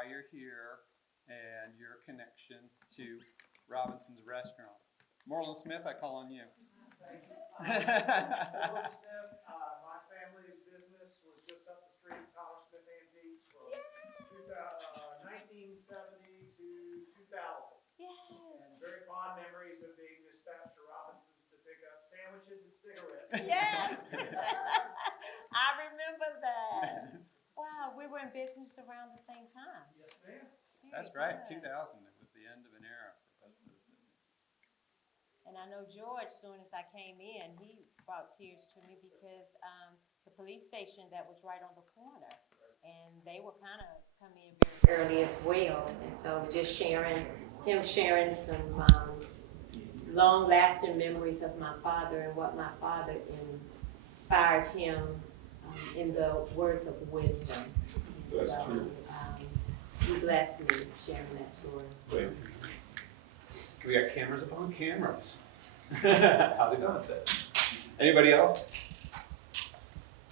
why you're here and your connection to Robinson's Restaurant. Marlon Smith, I call on you. Thank you. George Smith, my family's business was just up the street, Tyler Smith Antiques, from 1970 to 2000. Yes. And very fond memories of being dispatched to Robinson's to pick up sandwiches and cigarettes. Yes. I remember that. Wow, we were in business around the same time. Yes, ma'am. That's right, 2000. It was the end of an era for both those businesses. And I know George, soon as I came in, he brought tears to me because the police station that was right on the corner, and they were kind of coming in very early as well. And so just sharing some long-lasting memories of my father and what my father inspired him in the words of wisdom. That's true. He blessed me sharing that story. Wait. We got cameras upon cameras. How's it going, Seth? Anybody else?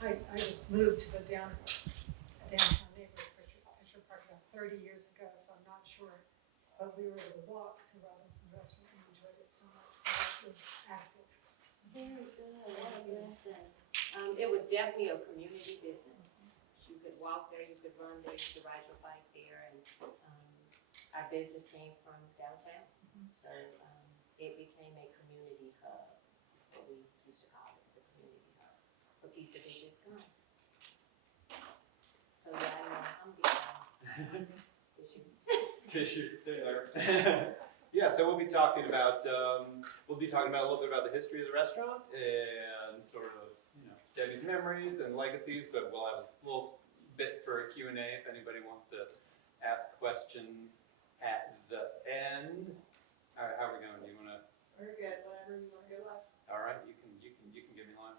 I just moved to the downtown neighborhood, Fisher Park, about 30 years ago, so I'm not sure. But we were able to walk to Robinson Restaurant and enjoyed it so much, but it was active. Very good. What a blessing. It was definitely a community business. You could walk there, you could run there, you could ride your bike there, and our business came from downtown. So it became a community hub. That's what we used to call it, the community hub. For people to just come. So yeah, I know I'm behind. Tissue there. Yeah, so we'll be talking about a little bit about the history of the restaurant and sort of, Debbie's memories and legacies, but we'll have a little bit for a Q&A if anybody wants to ask questions at the end. All right, how are we going? Do you want to? Very good, whatever you want to go live. All right, you can give me line.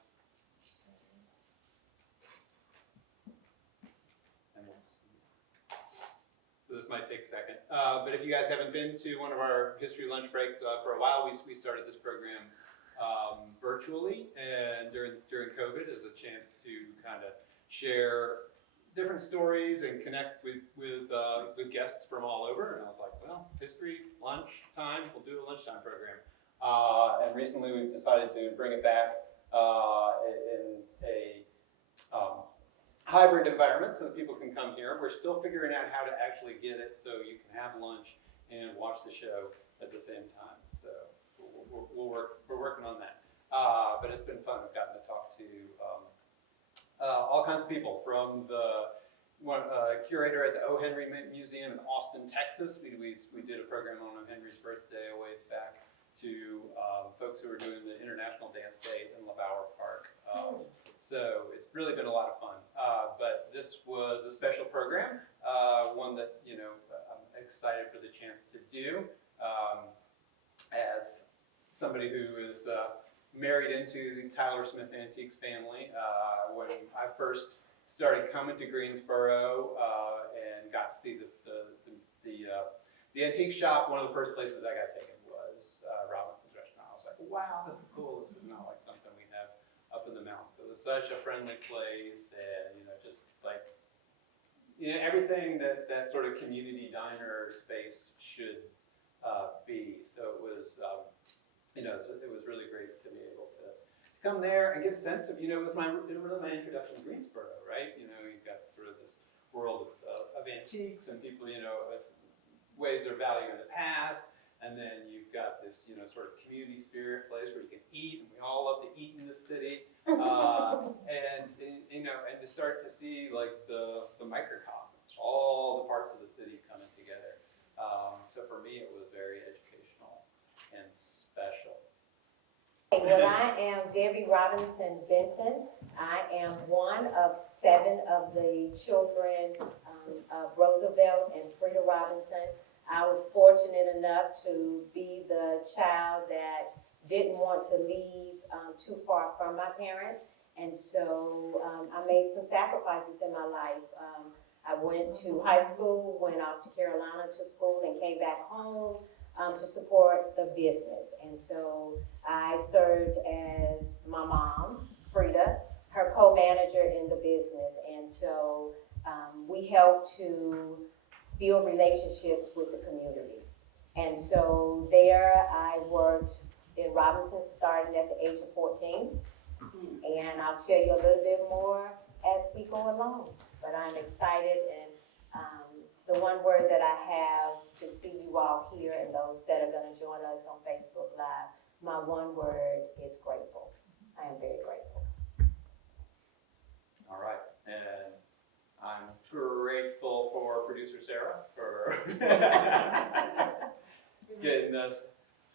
And we'll see. So this might take a second, but if you guys haven't been to one of our history lunch breaks for a while, we started this program virtually, and during COVID as a chance to kind of share different stories and connect with guests from all over. And I was like, well, history lunch time, we'll do a lunchtime program. And recently we've decided to bring it back in a hybrid environment so that people can come here. We're still figuring out how to actually get it so you can have lunch and watch the show at the same time. So we're working on that. But it's been fun. I've gotten to talk to all kinds of people, from the curator at the O. Henry Museum in Austin, Texas. We did a program on O. Henry's birthday a ways back, to folks who are doing the International Dance Day in LaBauer Park. So it's really been a lot of fun. But this was a special program, one that I'm excited for the chance to do. As somebody who is married into the Tyler Smith Antiques family, when I first started coming to Greensboro and got to see the antique shop, one of the first places I got taken was Robinson's Restaurant. I was like, wow, this is cool. This is not like something we have up in the mountains. It was such a friendly place, and just like everything that sort of community diner space should be. So it was it was really great to be able to come there and get a sense of, it was really my introduction to Greensboro, right? You've got sort of this world of antiques and people, ways they're valuing in the past, and then you've got this, sort of community spirit place where you can eat, and we all love to eat in this city, and to start to see like the microcosms, all the parts of the city coming together. So for me, it was very educational and special. Well, I am Debbie Robinson Benton. I am one of 7 of the children of Roosevelt and Frida Robinson. I was fortunate enough to be the child that didn't want to leave too far from my parents, and so I made some sacrifices in my life. I went to high school, went off to Carolina to school, and came back home to support the business. And so I served as my mom, Frida, her co-manager in the business. And so we helped to build relationships with the community. And so there I worked in Robinson starting at the age of 14. And I'll tell you a little bit more as we go along. But I'm excited, and the one word that I have to see you all here and those that are gonna join us on Facebook Live, my one word is grateful. I am very grateful. All right, and I'm grateful for producer Sarah for getting us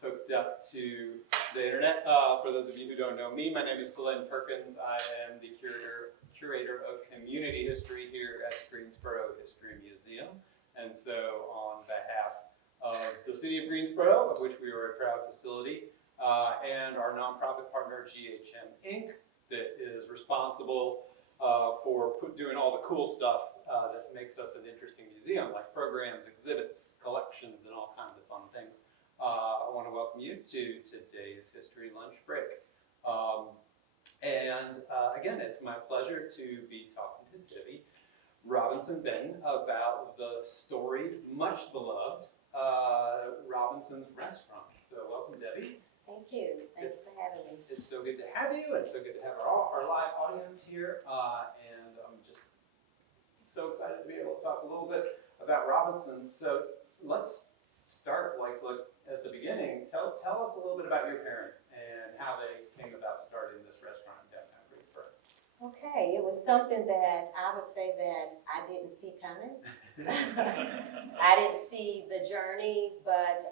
hooked up to the internet. For those of you who don't know me, my name is Glenn Perkins. I am the curator of community history here at Greensboro History Museum. And so on behalf of the city of Greensboro, of which we are a proud facility, and our nonprofit partner GHM Inc., that is responsible for doing all the cool stuff that makes us an interesting museum, like programs, exhibits, collections, and all kinds of fun things. I want to welcome you to today's History Lunch Break. Again, it's my pleasure to be talking to Debbie Robinson Benton about the storied, much beloved Robinson's Restaurant. So welcome, Debbie. Thank you. Thank you for having me. It's so good to have you. It's so good to have our live audience here. And I'm just so excited to be able to talk a little bit about Robinson's. So let's start look at the beginning. Tell us a little bit about your parents and how they came about starting this restaurant in downtown Greensboro. Okay, it was something that I would say that I didn't see coming. I didn't see the journey, but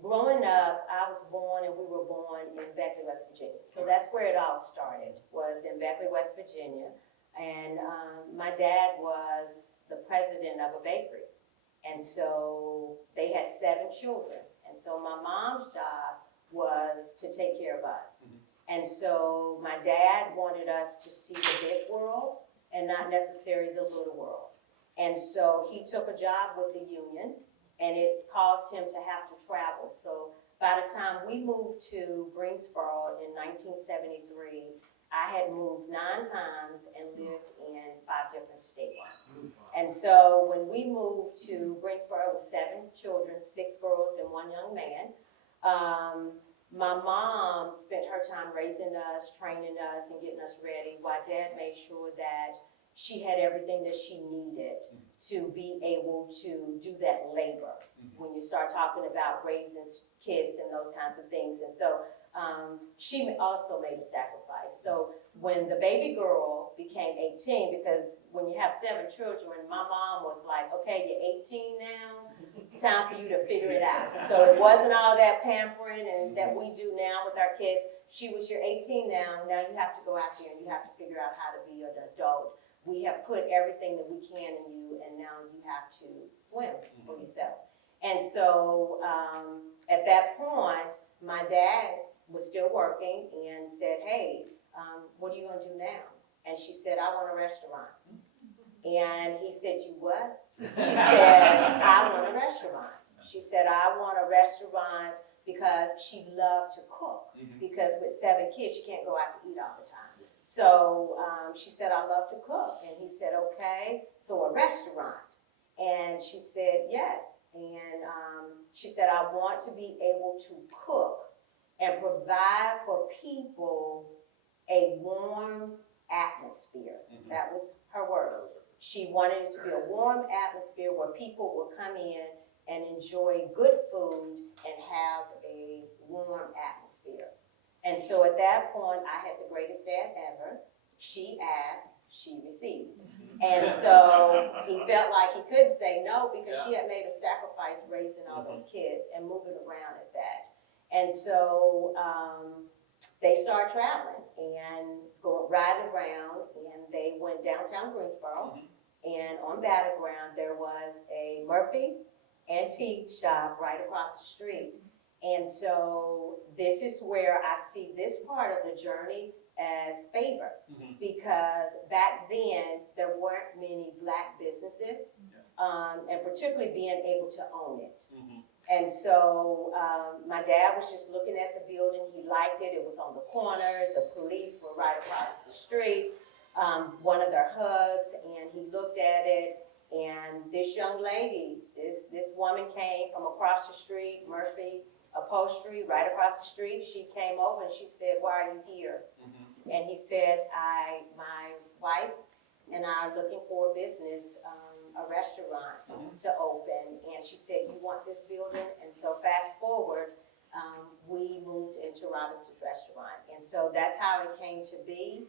growing up, I was born and we were born in Beckley, West Virginia. So that's where it all started, was in Beckley, West Virginia. And my dad was the president of a bakery. And so they had 7 children. And so my mom's job was to take care of us. Mhm. And so my dad wanted us to see the big world and not necessarily the little world. And so he took a job with the union, and it caused him to have to travel. So by the time we moved to Greensboro in 1973, I had moved 9 times and lived in 5 different states. And so when we moved to Greensboro with 7 children, 6 girls and 1 young man, my mom spent her time raising us, training us, and getting us ready, while Dad made sure that she had everything that she needed to be able to do that labor when you start talking about raising kids and those kinds of things. And so she also made a sacrifice. So when the baby girl became 18, because when you have 7 children, my mom was like, okay, you're 18 now, time for you to figure it out. So it wasn't all that pampering and that we do now with our kids. She was, you're 18 now you have to go out there and you have to figure out how to be an adult. We have put everything that we can in you, and now you have to swim for yourself. And so at that point, my dad was still working and said, hey, what are you gonna do now? And she said, I want a restaurant. And he said, you what? She said, I want a restaurant. She said, I want a restaurant because she loved to cook. Because with 7 kids, she can't go out to eat all the time. So she said, I love to cook. And he said, okay, so a restaurant. And she said, yes. And she said, I want to be able to cook and provide for people a warm atmosphere. That was her words. She wanted it to be a warm atmosphere where people would come in and enjoy good food and have a warm atmosphere. And so at that point, I had the greatest dad ever. She asked, she received. And so he felt like he couldn't say no because she had made a sacrifice raising all those kids and moving around at that. And so they started traveling and riding around, and they went downtown Greensboro. And on Battleground, there was a Murphy antique shop right across the street. And so this is where I see this part of the journey as favor, because back then there weren't many Black businesses, and particularly being able to own it. And so my dad was just looking at the building. He liked it. It was on the corner. The police were right across the street. One of their hubs, and he looked at it And this young lady, this woman came from across the street, Murphy Upholstery, right across the street. She came over and she said, "Why are you here?" Mhm. And he said, my wife and I are looking for a business, a restaurant to open. And she said, "You want this building?" And so fast forward, we moved into Robinson's Restaurant. And so that's how it came to be.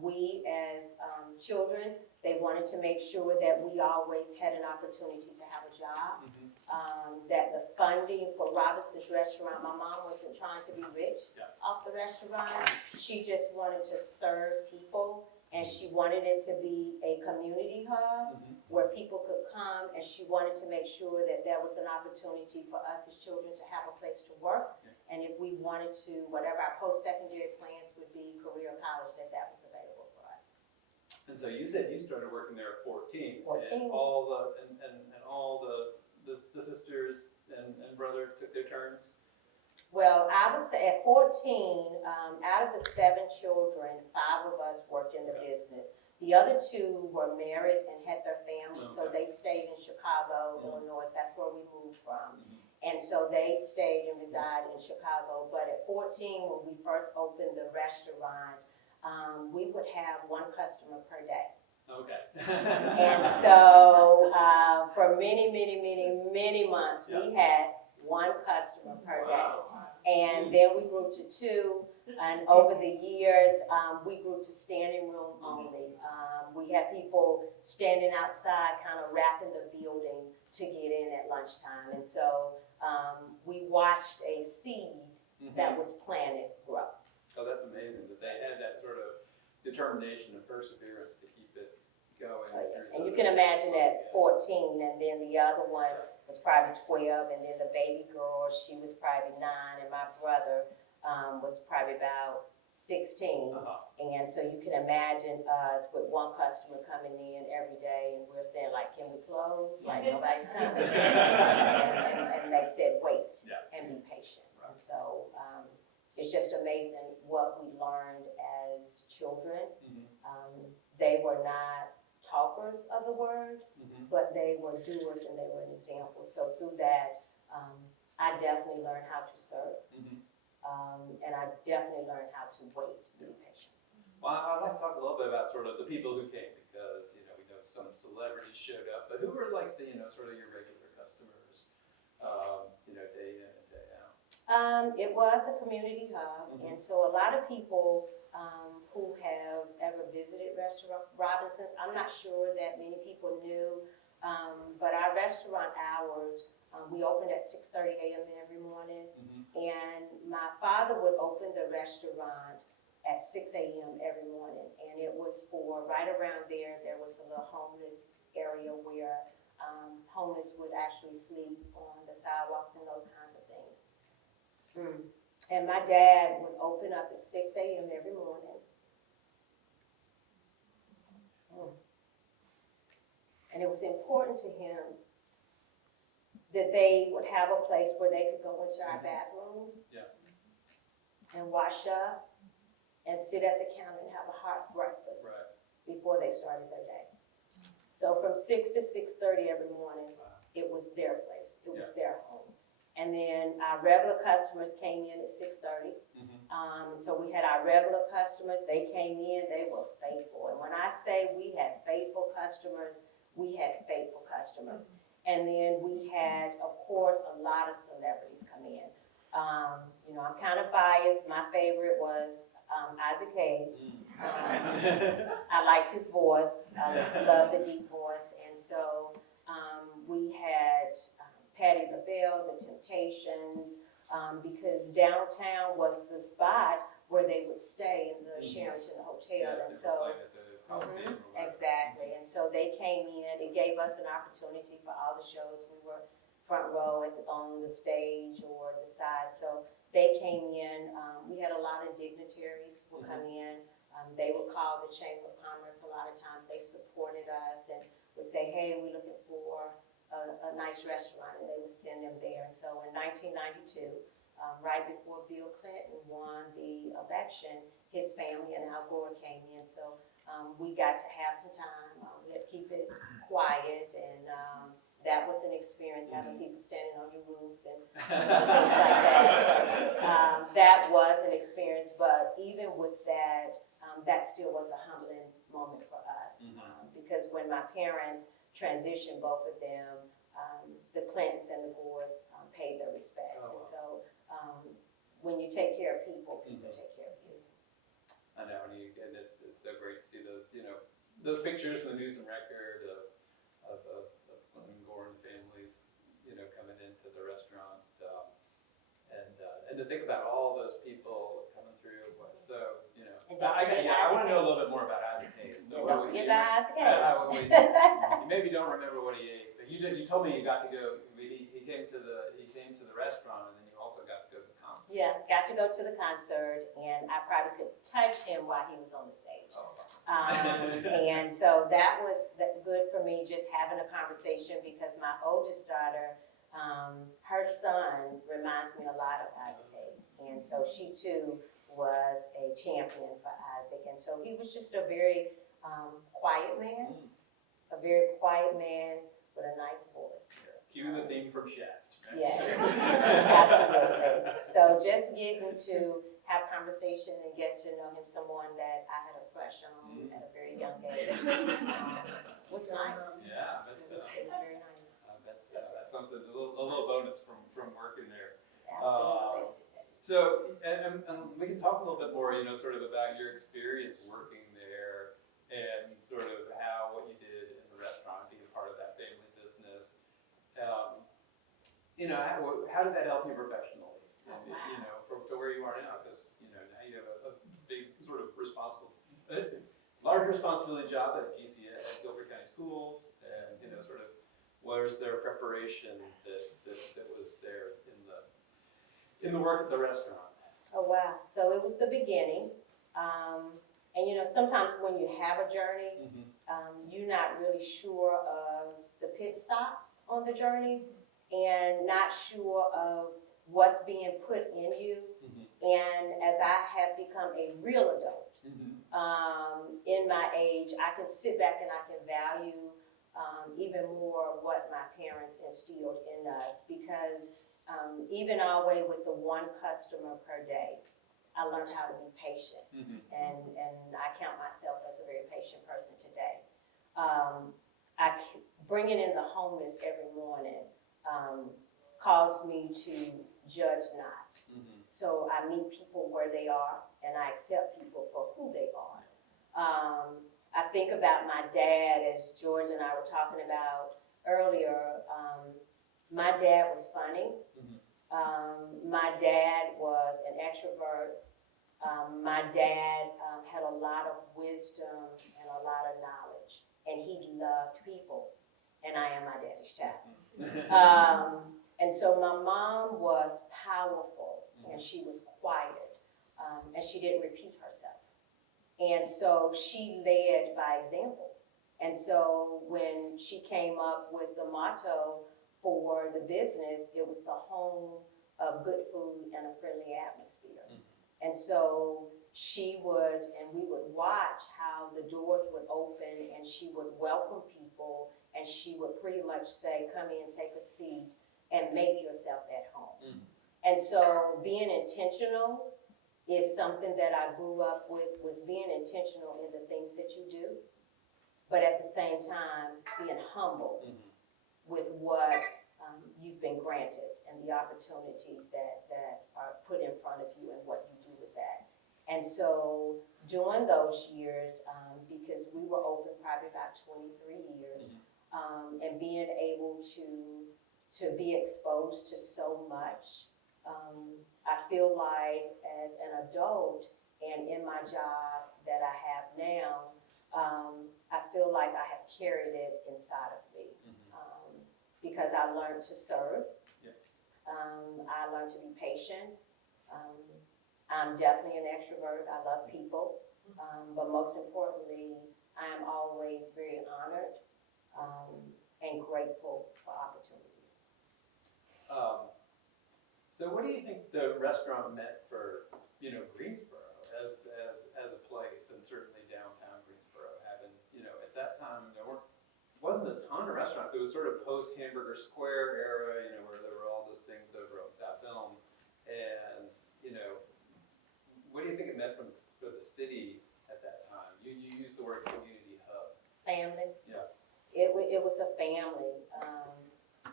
We as children, they wanted to make sure that we always had an opportunity to have a job. Mhm. That the funding for Robinson's Restaurant, my mom wasn't trying to be rich Yeah. off the restaurant. She just wanted to serve people, and she wanted it to be a community hub Mhm. where people could come, and she wanted to make sure that there was an opportunity for us as children to have a place to work. Yeah. And if we wanted to, whatever our post-secondary plans would be, career college, that was available for us. And so you said you started working there at 14. 14. And all the sisters and brother took their turns. Well, I would say at 14, out of the 7 children, 5 of us worked in the business. The other 2 were married and had their families, so Okay. they stayed in Chicago, Mhm. Illinois. That's where we moved from. Mhm. And so they stayed and resided in Chicago. But at 14, when we first opened the restaurant, we would have 1 customer per day. Okay. And so for many months, we had 1 customer per day. Wow. And then we grew to 2, and over the years, we grew to standing room only. We had people standing outside, kind of wrapping the building to get in at lunchtime. And so we watched a seed that was planted grow. Oh, that's amazing that they had that sort of determination and perseverance to keep it going. And you can imagine at 14, and then the other one was probably 12, and then the baby girl, she was probably 9, and my brother was probably about 16. Uh-huh. And so you can imagine us with 1 customer coming in every day, and we're saying like, "Can we close?" Like nobody's coming. and they said, "Wait, Yeah. and be patient." And so it's just amazing what we learned as children. Mhm. They were not talkers of the word, Mhm. but they were doers and they were an example. So through that, I definitely learned how to serve, Mhm. and I definitely learned how to wait, to be patient. Well, I'd like to talk a little bit about sort of the people who came, because, we know some celebrities showed up, but who were like the, sort of your regular customers, day in and day out? It was a community hub, Mhm. and so a lot of people who have ever visited Restaurant Robinson's, I'm not sure that many people knew, but our restaurant hours, we opened at 6:30 a.m. every morning, Mhm. and my father would open the restaurant at 6 a.m. every morning, and it was for, right around there was a little homeless area where homeless would actually sleep on the sidewalks and those kinds of things. And my dad would open up at 6 a.m. every morning. And it was important to him that they would have a place where they could go into our bathrooms. Yeah. And wash up and sit at the counter and have a hot breakfast Right. before they started their day. So from 6 to 6:30 every morning, Wow. it was their place, it was Yeah. their home. And then our regular customers came in at 6:30. Mhm. So we had our regular customers, they came in, they were faithful. And when I say we had faithful customers, we had faithful customers. And then we had, of course, a lot of celebrities come in. I'm kind of biased, my favorite was Isaac Hayes. I liked his voice, I loved the deep voice, and so we had Patti LaBelle, The Temptations, because downtown was the spot where they would stay in the Mhm. Sheraton Hotel, Yeah, they and were so. playing at the Coliseum or whatever. Exactly, and so they came in, it gave us an opportunity for all the shows, we were front row on the stage or the side, so they came in, we had a lot of dignitaries would come in, they would call the Chamber of Commerce, a lot of times they supported us and would say, "Hey, we're looking for a nice restaurant," and they would send them there. And so in 1992, right before Bill Clinton won the election, his family and Al Gore came in, so we got to have some time. We had to keep it quiet, and that was an experience, having people standing on your roof and things like that. So that was an experience, but even with that, that still was a humbling moment for us. Because when my parents transitioned, both of them, the Clintons and the Gores paid their respect. Oh, wow. And so when you take care of people, people take care of you. I know, and it's so great to see those, those pictures in the News and Record of Clinton, Gore, and families, coming into the restaurant, and to think about all those people coming through. So, And don't forget I want to know a Isaac little bit more about Isaac Hayes. So And what don't would forget you- about Isaac you maybe don't remember what he ate, but you told me you got to go. He came to the restaurant, and then you also got to go to the concert. Yeah, got to go to the concert, and I probably could touch him while he was on the stage. Oh, And so that was good for me, just having a conversation, because my oldest daughter, her son reminds me a lot of Isaac Hayes. And so she too was a champion for Isaac. And so he was just a very quiet man, a very quiet man with a nice voice. Cue the theme from Shaft. Right? Yes, absolutely. So just getting to have conversation and get to know him, someone that I had a crush on at a very young age, was nice. Yeah, It that's was very nice. that's something a little bonus from working there. Absolutely. So, and we can talk a little bit more, sort of about your experience working there, and sort of what you did in the restaurant, being part of that family business. How did that help you professionally? Oh, wow. To where you are now, because now you have a big sort of large responsibility job at GCA, at Guilford County Schools, and sort of was there preparation that was there in the work at the restaurant? Oh, wow. So it was the beginning. And sometimes when you have a journey, you're not really sure of the pit stops on the journey, and not sure of what's being put in you. And as I have become a real adult, in my age, I can sit back and I can value even more what my parents instilled in us, because even our way with the one customer per day, I learned how to be patient, and I count myself as a very patient person today. Bringing in the homeless every morning caused me to judge not. So I meet people where they are, and I accept people for who they are. I think about my dad, as George and I were talking about earlier. My dad was funny. My dad was an extrovert. My dad had a lot of wisdom and a lot of knowledge, and he loved people, and I am my daddy's child. And so my mom was powerful, and she was quiet, and she didn't repeat herself. And so she led by example. And so when she came up with the motto for the business, it was the home of good food and a friendly atmosphere. And so she would, and we would watch how the doors would open, and she would welcome people, and she would pretty much say, come in, take a seat, and make yourself at home. And so being intentional is something that I grew up with, was being intentional in the things that you do, but at the same time, being humble with what you've been granted and the opportunities that are put in front of you and what you do with that. And so during those years, because we were open probably about 23 years, and being able to be exposed to so much, I feel like as an adult and in my job that I have now, I feel like I have carried it inside of me, because I learned to serve. I learned to be patient. I'm definitely an extrovert. I love people. But most importantly, I am always very honored and grateful for opportunities. So what do you think the restaurant meant for, Greensboro as a place, and certainly downtown Greensboro, having, at that time, wasn't a ton of restaurants. It was sort of post Hamburger Square era, where there were all those things over on South Elm. And, what do you think it meant for the city at that time? You used the word community hub. Family. Yeah. It was a family,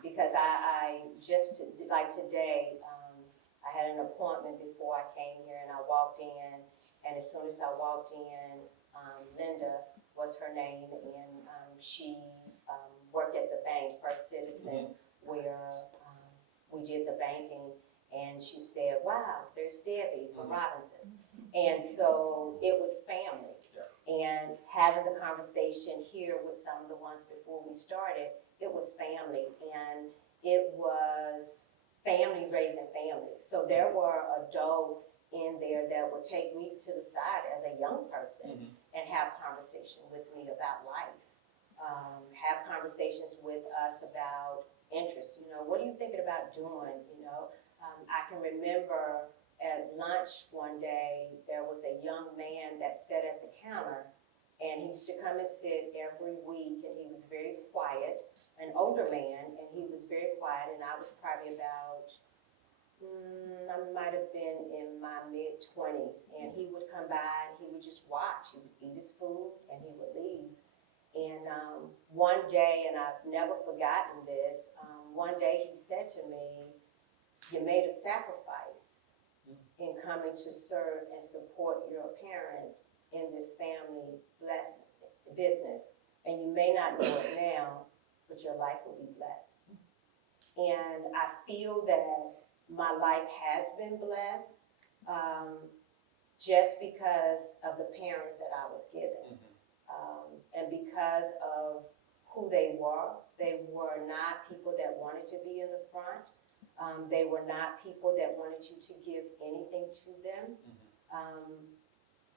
because I just, like today, I had an appointment before I came here, and I walked in, and as soon as I walked in, Linda was her name, and she worked at the bank, First Citizen, where we did the banking, and she said, "Wow, there's Debbie from Robinson's." And so it was family. And having the conversation here with some of the ones before we started, it was family, and it was family raising family. So there were adults in there that would take me to the side as a young person and have conversation with me about life. Have conversations with us about interests. What are you thinking about doing? I can remember at lunch one day, there was a young man that sat at the counter, and he used to come and sit every week, and he was very quiet, an older man, and he was very quiet, and I was probably about, I might have been in my mid-20s, and he would come by and he would just watch. He would eat his food and he would leave. And one day, and I've never forgotten this, one day he said to me, "You made a sacrifice in coming to serve and support your parents in this family business. And you may not know it now, but your life will be blessed." And I feel that my life has been blessed just because of the parents that I was given. And because of who they were not people that wanted to be in the front. They were not people that wanted you to give anything to them.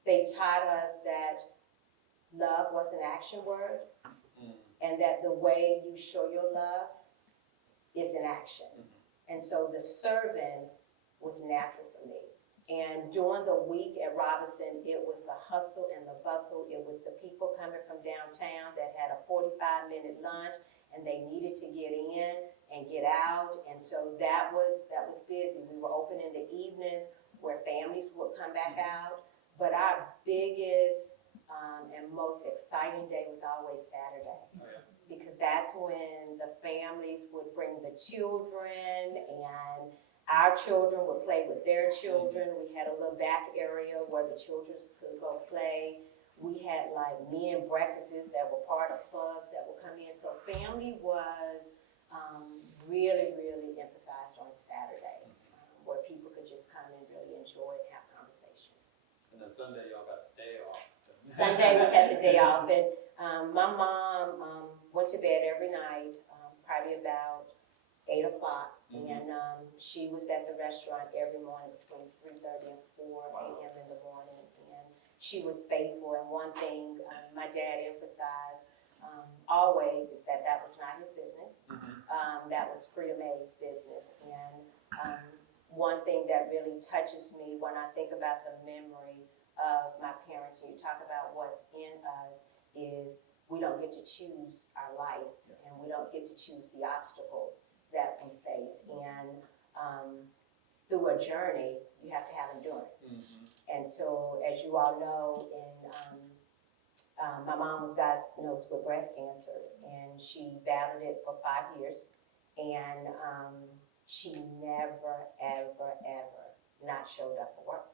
They taught us that love was an action word, and that the way you show your love is an action. And so the serving was natural for me. And during the week at Robinson, it was the hustle and the bustle. It was the people coming from downtown that had a 45-minute lunch, and they needed to get in and get out. And so that was busy. We were open in the evenings where families would come back out. But our biggest and most exciting day was always Saturday. Because that's when the families would bring the children, and our children would play with their children. We had a little back area where the children could go play. We had like men breakfasts that were part of clubs that would come in. So family was really, really emphasized on Saturday, where people could just come and really enjoy and have conversations. And then Sunday, y'all got the day off. Sunday we had the day off, and my mom went to bed every night, probably about 8 o'clock, and she was at the restaurant every morning between 3:30 and 4 a.m. in the morning, and she was faithful. And one thing my dad emphasized always is that was not his business. That was Frida Mae's business. And one thing that really touches me when I think about the memory of my parents, and you talk about what's in us, is we don't get to choose our life, and we don't get to choose the obstacles that we face. And through a journey, you have to have endurance. And so, as you all know, my mom was diagnosed with breast cancer, and she battled it for 5 years, and she never, ever, ever not showed up for work.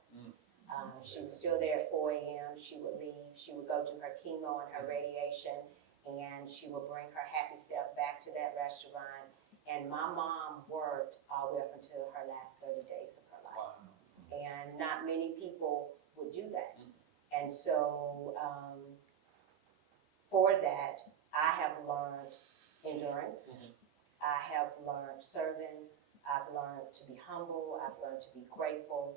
She was still there at 4 a.m. She would leave. She would go do her chemo and her radiation, and she would bring her happy self back to that restaurant. And my mom worked all the way up until her last 30 days of her life. And not many people would do that. And so for that, I have learned endurance. I have learned serving. I've learned to be humble. I've learned to be grateful.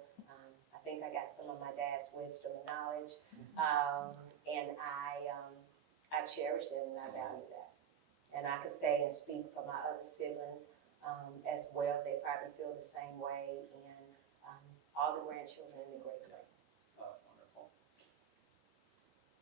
I think I got some of my dad's wisdom and knowledge, and I cherish it and I value that. And I could say and speak for my other siblings, as well. They probably feel the same way, and all the grandchildren in the great-grand. Oh, that's wonderful.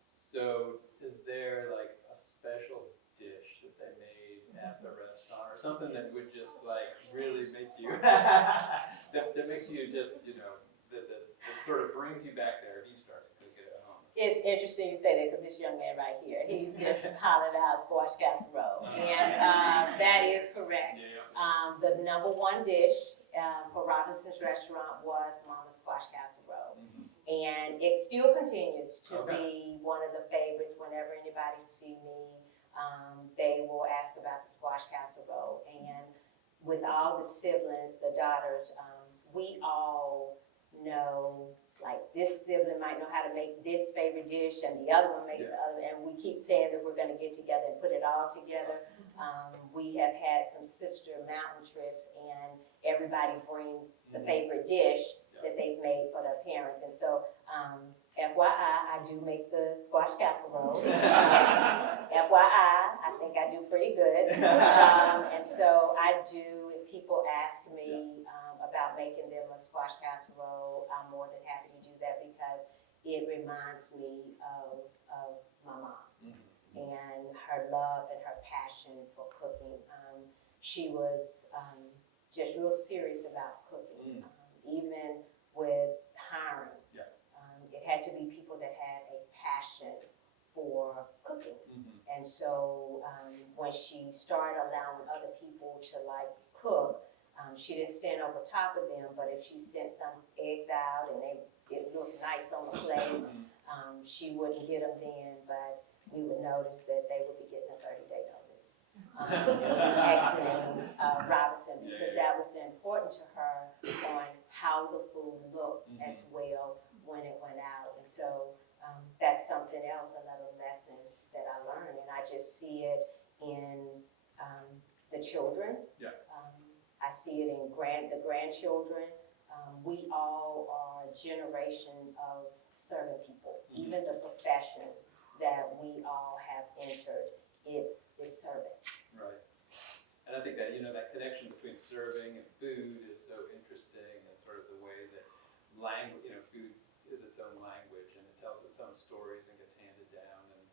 So is there like a special dish that they made at the restaurant or something that would just like really make you, that makes you just, that sort of brings you back there if you start to cook it at home? It's interesting you say that because this young man right here, he's just hollered out squash casserole, and that is correct. Yeah. The number one dish for Robinson's Restaurant was Mama's squash casserole. Mhm. And it still continues to Okay. be one of the favorites. Whenever anybody see me, they will ask about the squash casserole. And with all the siblings, the daughters, we all know, like, this sibling might know how to make this favorite dish and the other one makes the other. And we keep saying that we're gonna get together and put it all together. We have had some sister mountain trips, and everybody brings the favorite dish that they've made for their parents. And so, FYI, I do make the squash casserole. FYI, I think I do pretty good. And so I do, if people ask me about making them a squash casserole, I'm more than happy to do that because it reminds me of my mom. Mhm. And her love and her passion for cooking. She was just real serious about cooking, even with hiring. Yeah. It had to be people that had a passion for cooking. Mhm. And so when she started allowing other people to like cook, she didn't stand over top of them, but if she sent some eggs out and they didn't look nice on the plate, she wouldn't get them then, but we would notice that they would be getting a 30-day notice. Exiting Robinson, because that was important to her on how the food looked as well when it went out. And so that's something else, another lesson that I learned, and I just see it in the children. Yeah. I see it in the grandchildren. We all are a generation of serving people, even the professions that we all have entered, it's serving. Right. And I think that, that connection between serving and food is so interesting, and sort of the way that food is its own language and it tells its own stories and gets handed down. And,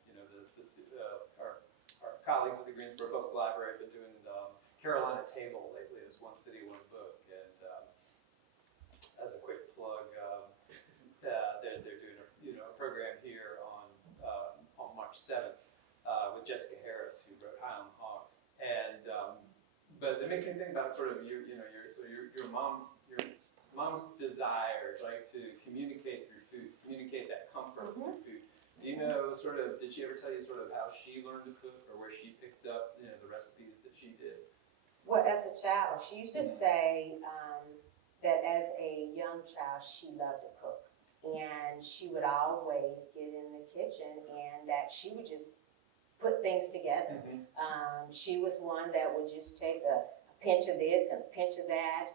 our colleagues at the Greensboro Public Library have been doing Carolina Table lately, this One City, One Book. And as a quick plug, they're doing a program here on March 7th with Jessica Harris, who wrote Highland Hawk. And but it makes me think about sort of your mom's desire, right, to communicate through food, communicate that comfort through food. Do you know did she ever tell you sort of how she learned to cook or where she picked up the recipes that she did? Well, as a child, she used to say that as a young child, she loved to cook. And she would always get in the kitchen and that she would just put things together. She was one that would just take a pinch of this and a pinch of that.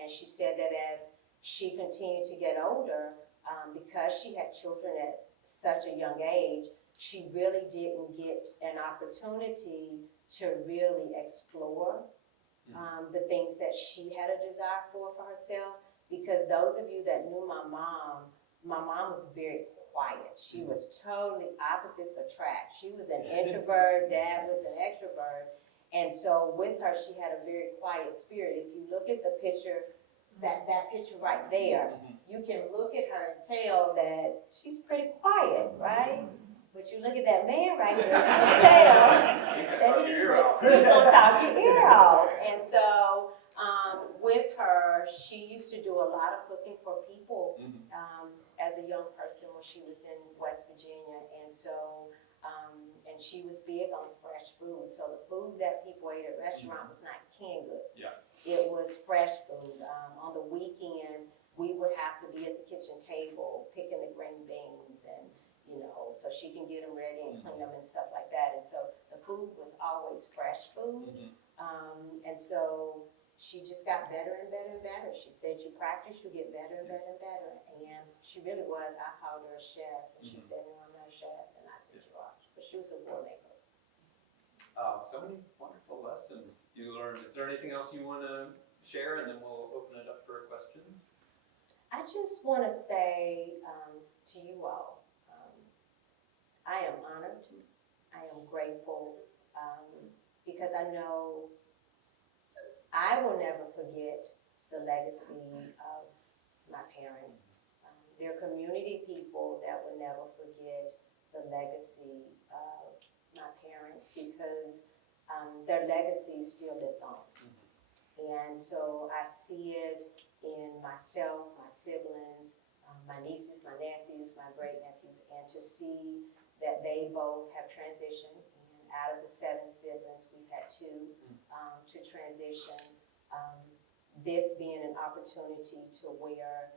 And she said that as she continued to get older, because she had children at such a young age, she really didn't get an opportunity to really explore the things that she had a desire for herself. Because those of you that knew my mom was very quiet. She was totally opposites attract. She was an introvert, Dad was an extrovert. And so with her, she had a very quiet spirit. If you look at the picture, that picture right there, you can look at her and tell that she's pretty quiet, right? But you look at that man right there, you can tell that he's gonna talk your ear off. And so with her, she used to do a lot of cooking for people as a young person when she was in West Virginia. And so, and she was big on fresh food. So the food that people ate at restaurants was not canned goods. Yeah. It was fresh food. On the weekend, we would have to be at the kitchen table picking the green beans and, so she can get them ready and clean them and stuff like that. And so the food was always fresh food. And so she just got better and better and better. She said, you practice, you get better and better and better. And she really was. I called her a chef. And she said, no, I'm not a chef. And I said, you are. But she was a gourmet cook. So many wonderful lessons you learned. Is there anything else you want to share, and then we'll open it up for questions? I just want to say to you all, I am honored, I am grateful, because I know I will never forget the legacy of my parents. There are community people that will never forget the legacy of my parents because their legacy still lives on. And so I see it in myself, my siblings, my nieces, my nephews, my great-nephews, and to see that they both have transitioned. And out of the 7 siblings, we've had 2 to transition. This being an opportunity to where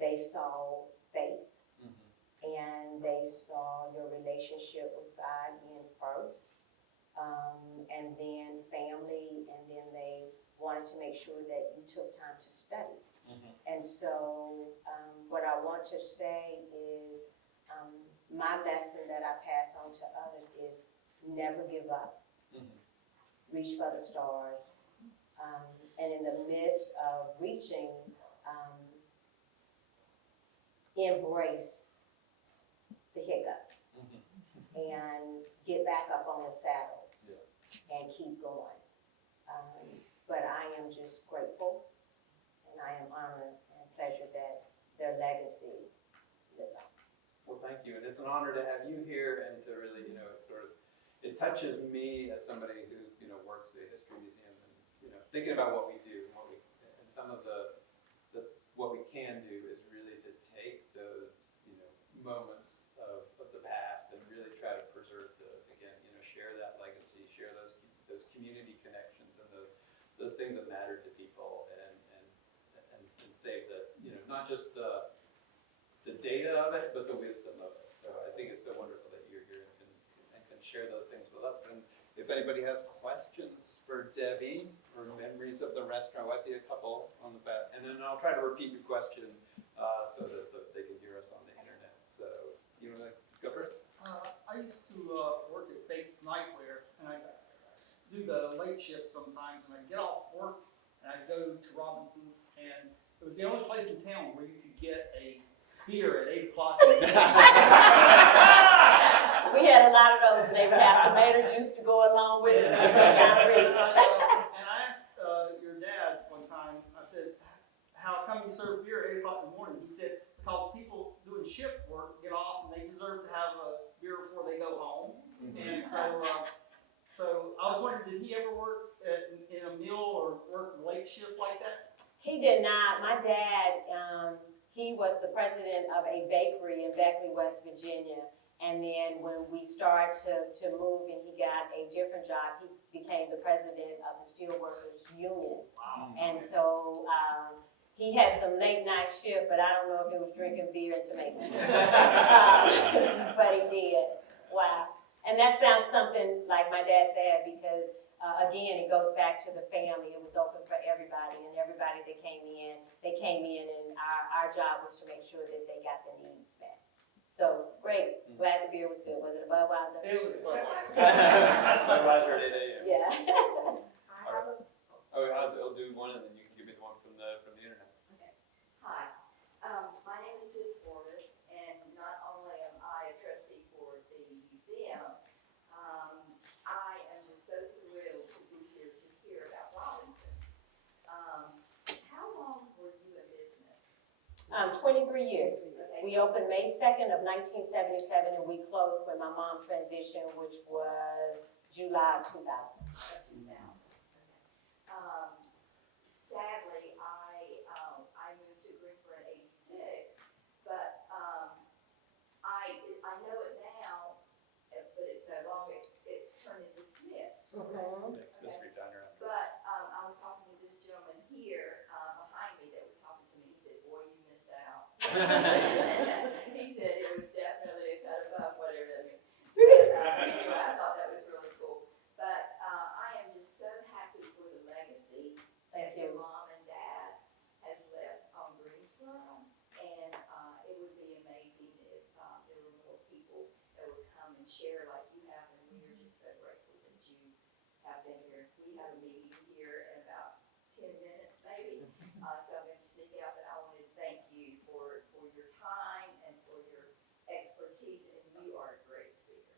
they saw faith and they saw your relationship with God being first, and then family, and then they wanted to make sure that you took time to study. And so what I want to say is my lesson that I pass on to others is never give up, reach for the stars, and in the midst of reaching, embrace the hiccups and get back up on the saddle and keep going. But I am just grateful and I am honored and pleasured that their legacy lives on. Well, thank you, and it's an honor to have you here and to really, it touches me as somebody who, works at a history museum and, thinking about what we do and some of what we can do is really to take those, moments of the past and really try to preserve those again, share that legacy, share those community connections and those things that matter to people and save not just the data of it, but the wisdom of it. So I think it's so wonderful that you're here and can share those things with us. And if anybody has questions for Debbie or memories of the restaurant, I see a couple on the back. And then I'll try to repeat your question so that they can hear us on the internet. So you want to go first? I used to work at Bates Nightwear, and I do the late shift sometimes, and I get off work and I go to Robinson's, and it was the only place in town where you could get a beer at 8 o'clock. We had a lot of those, and they would have tomato juice to go along with it for some kind of reason. And I asked your dad one time, I said, how come you serve beer at 8 o'clock in the morning? He said, because people doing shift work get off and they deserve to have a beer before they go home. And so I was wondering, did he ever work in a mill or work the late shift like that? He did not. My dad, he was the president of a bakery in Beckley, West Virginia. And then when we started to move and he got a different job, he became the president of the Steelworkers Union. Wow. And so he had some late night shift, but I don't know if it was drinking beer and tomato juice. But he did. Wow. And that sounds something like my dad said because, again, it goes back to the family. It was open for everybody, and everybody that came in, and our job was to make sure that they got their needs met. So, great. Glad the beer was good. Was it a Budweiser? It was Budweiser. Budweiser at 8 a.m. Yeah. I'll do one, and then you can give me the one from the internet. Hi, my name is Sue Fortis, and not only am I a trustee for the museum, I am just so thrilled to be here to hear about Robinson. How long were you in business? 23 years. Okay. We opened May 2nd of 1977, and we closed when my mom transitioned, which was July of 2000. Sadly, I moved to Greensboro in '86, but I know it now, but it's no longer. It turned into Smith's. Next mystery diner. But I was talking to this gentleman here behind me that was talking to me. He said, "Boy, you missed out." He said it was definitely a cut above whatever that means. Anyway, I thought that was really cool. But I am just so happy for the legacy Thank that your you. mom and dad has left on Greensboro. And it would be amazing if there were more people that would come and share like you have, and we are just so grateful. have been here. We have a meeting here in about 10 minutes maybe. So I'm going to sneak out, but I wanted to thank you for your time and for your expertise, and you are a great speaker.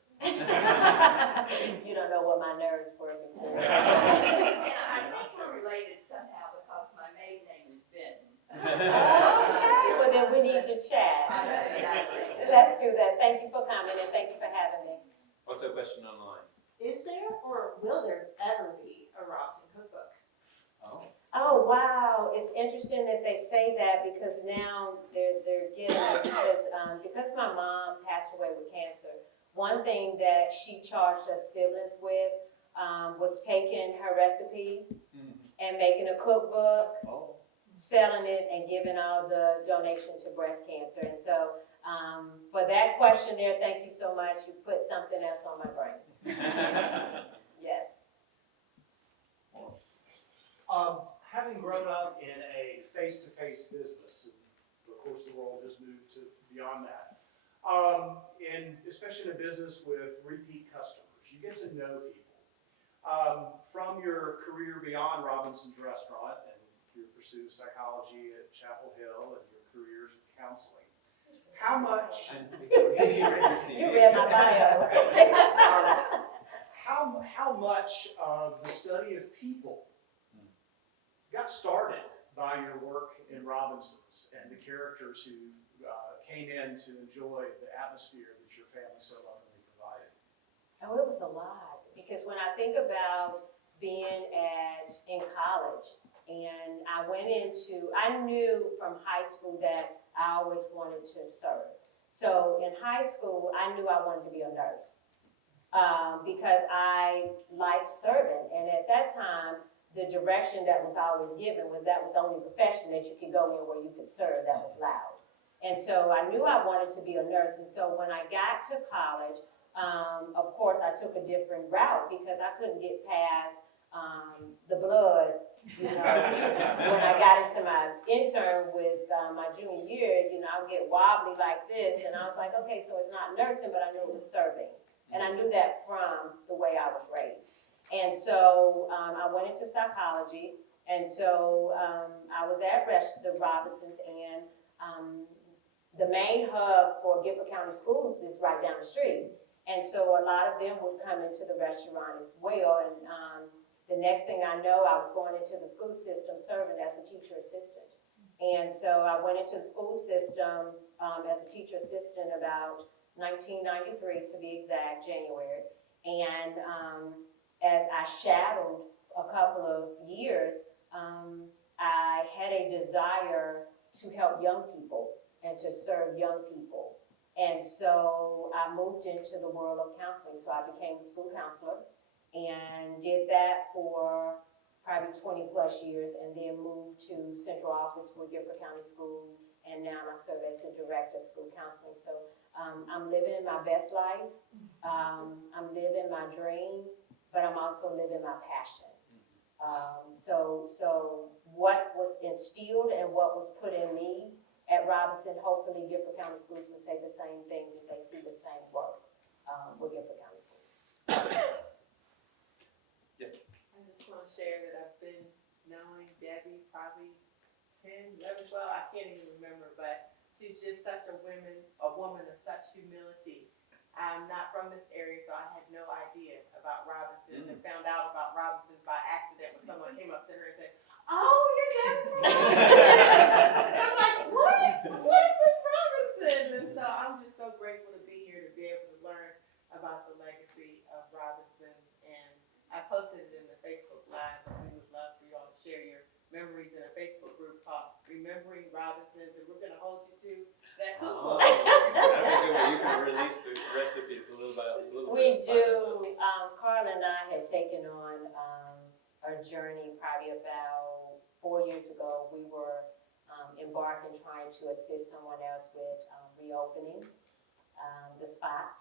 You don't know what my nerves were before. And I think we're related somehow because my maiden name is Benton. Okay, well then we need to chat. I know, exactly. Let's do that. Thank you for coming and thank you for having me. What's a question online? Is there or will there ever be a Robson cookbook? Oh. Oh, wow, it's interesting that they say that because now they're getting it because my mom passed away with cancer. One thing that she charged us siblings with, was taking her recipes and making a cookbook, Oh. selling it and giving all the donation to breast cancer. And so, for that question there, thank you so much. You put something else on my brain. Yes. Having grown up in a face-to-face business, and of course the world has moved to beyond that, and especially in a business with repeat customers, you get to know people. From your career beyond Robinson's Restaurant and your pursuit of psychology at Chapel Hill and your careers in counseling, how much You read my bio. how much of the study of people got started by your work in Robinson's and the characters who came in to enjoy the atmosphere that your family so lovingly provided? Oh, it was a lot, because when I think about being in college, and I knew from high school that I always wanted to serve. So in high school, I knew I wanted to be a nurse, because I liked serving, and at that time, the direction that was always given was that was the only profession that you could go in where you could serve that was loud. And so I knew I wanted to be a nurse, and so when I got to college, of course, I took a different route because I couldn't get past the blood, you know. When I got into my intern with my junior year, you know, I would get wobbly like this, and I was like, okay, so it's not nursing, but I knew it was serving. And I knew that from the way I was raised. And so I went into psychology, and so I was at the Robinsons, and the main hub for Gifford County Schools is right down the street. And so a lot of them would come into the restaurant as well, and the next thing I know, I was going into the school system serving as a teacher assistant. And so I went into the school system as a teacher assistant about 1993, to be exact, January. And as I shadowed a couple of years, I had a desire to help young people and to serve young people. And so I moved into the world of counseling. So I became a school counselor and did that for probably 20 plus years, and then moved to central office with Gifford County Schools, and now I serve as the director of school counseling. So I'm living my best life, I'm living my dream, but I'm also living my passion. So what was instilled and what was put in me at Robinson, hopefully Gifford County Schools will say the same thing, that they see the same work with Gifford County Schools. I just want to share that I've been knowing Debbie probably 10, 11, 12, I can't even remember, but she's just such a woman of such humility. I'm not from this area, so I had no idea about Robinsons and found out about Robinsons by accident when someone came up to her and said, "Oh, you're Debbie from Robinson." I'm like, what? What is this Robinsons? And so I'm just so grateful to be here, to be able to learn about the legacy of Robinsons. And I posted it in the Facebook Live, and we would love for you all to share your memories in a Facebook group called Remembering Robinsons, and we're gonna hold you to that cookbook. That would be where you can release the recipes a little bit. We do. Carla and I had taken on a journey probably about 4 years ago. We were embarking, trying to assist someone else with reopening the spot.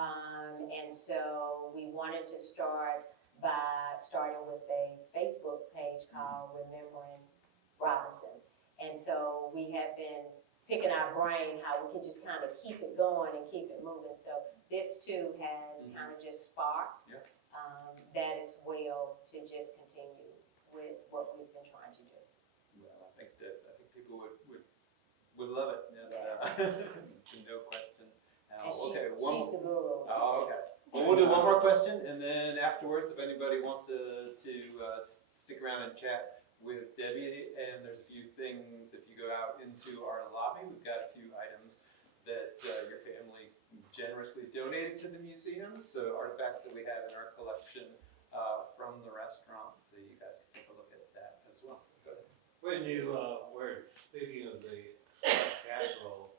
And so we wanted to start by starting with a Facebook page called Remembering Robinsons. And so we have been picking our brain how we can just kind of keep it going and keep it moving. So this too has kind of just sparked. Yeah. that as well to just continue with what we've been trying to do. Well, I think people would love it, no question. And Okay, she's the guru. Oh, okay. Well, we'll do one more question, and then afterwards, if anybody wants to stick around and chat with Debbie, and there's a few things, if you go out into our lobby, we've got a few items that your family generously donated to the museum, so artifacts that we have in our collection from the restaurant, so you guys can take a look at that as well. Go ahead. When you were speaking of the casserole,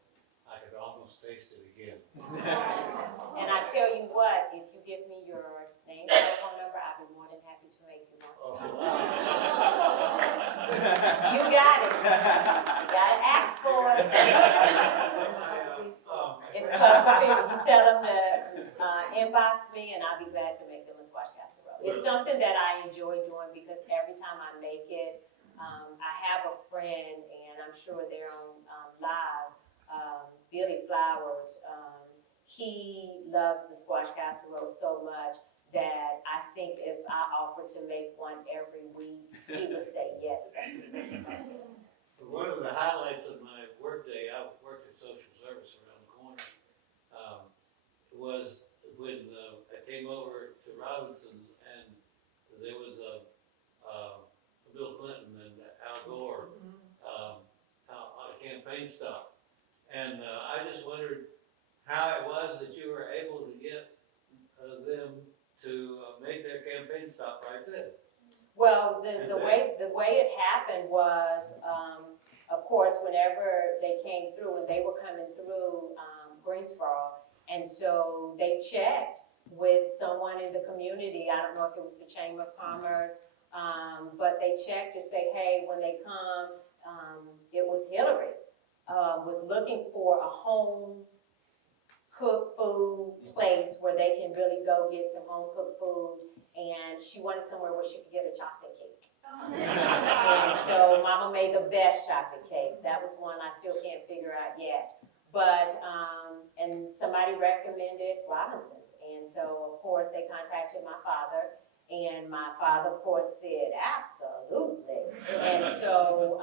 I could almost taste it again. And I tell you what, if you give me your name, telephone number, I'll be more than happy to make you one. Oh, You got it. You gotta ask for it. It's covered. You tell them to inbox me, and I'll be glad to make them a squash casserole. It's something that I enjoy doing because every time I make it, I have a friend, and I'm sure they're on live, Billy Flowers. He loves the squash casserole so much that I think if I offered to make one every week, he would say yes. One of the highlights of my workday, I worked at social service around the corner, was when I came over to Robinson's and there was Bill Clinton and Al Gore on a campaign stop. And I just wondered how it was that you were able to get them to make their campaign stop right then. Well, the way it happened was, of course, whenever they came through, and they were coming through Greensboro, and so they checked with someone in the community. I don't know if it was the Chamber of Commerce, but they checked to say, hey, when they come, it was Hillary, was looking for a home cooked food place where they can really go get some home cooked food, and she wanted somewhere where she could get a chocolate cake. And so Mama made the best chocolate cakes. That was one I still can't figure out yet. But, and somebody recommended Robinson's. And so, of course, they contacted my father, and my father, of course, said, absolutely. And so,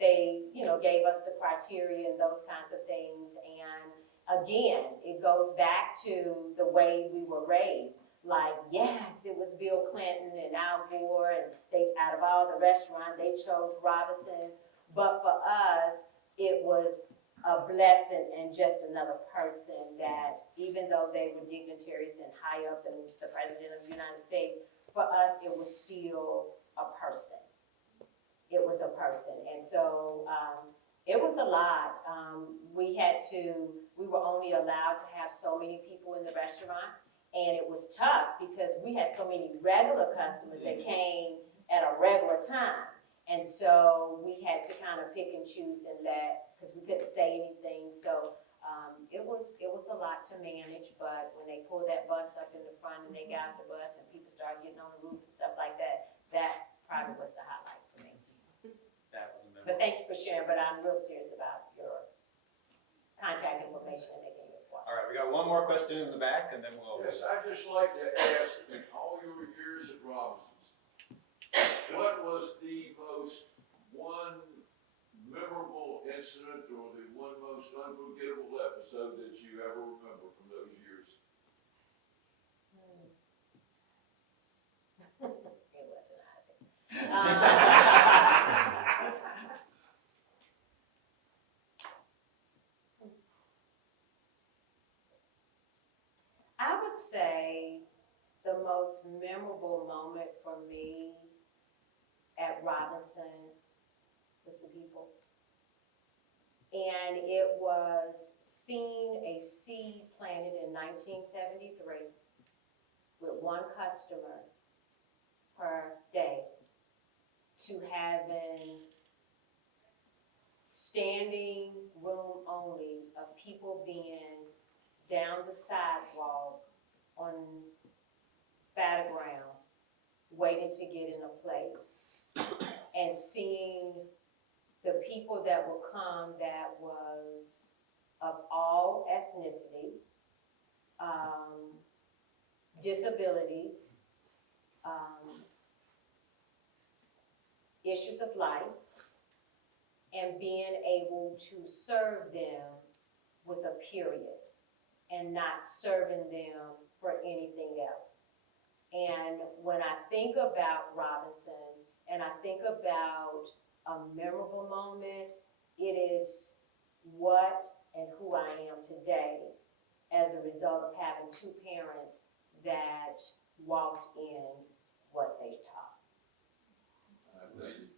they, gave us the criteria and those kinds of things. And again, it goes back to the way we were raised. Like, yes, it was Bill Clinton and Al Gore, and they, out of all the restaurants, they chose Robinson's. But for us, it was a blessing and just another person that, even though they were dignitaries and high up in the President of the United States, for us, it was still a person. It was a person. And so, it was a lot. We were only allowed to have so many people in the restaurant, and it was tough because we had so many regular customers that came at a regular time. And so we had to kind of pick and choose and because we couldn't say anything. So it was a lot to manage, but when they pulled that bus up in the front and they got off the bus and people started getting on the roof and stuff like that, that probably was the highlight for me. That was But thank you for sharing, but I'm real serious about your contact information and making you a squad. All right, we got one more question in the back, and then we'll. Yes, I'd just like to ask, in all your years at Robinson's, what was the one memorable incident or the one most unforgettable episode that you ever remember from those years? It wasn't Isaac. I would say the most memorable moment for me at Robinson was the people. And it was seeing a seed planted in 1973 with one customer per day to having standing room only of people being down the sidewalk on battleground, waiting to get in a place, and seeing the people that will come that was of all ethnicity, disabilities, issues of life and being able to serve them with a period and not serving them for anything else. And when I think about Robinsons and I think about a memorable moment, it is what and who I am today as a result of having two parents that walked in what they taught. Thank you.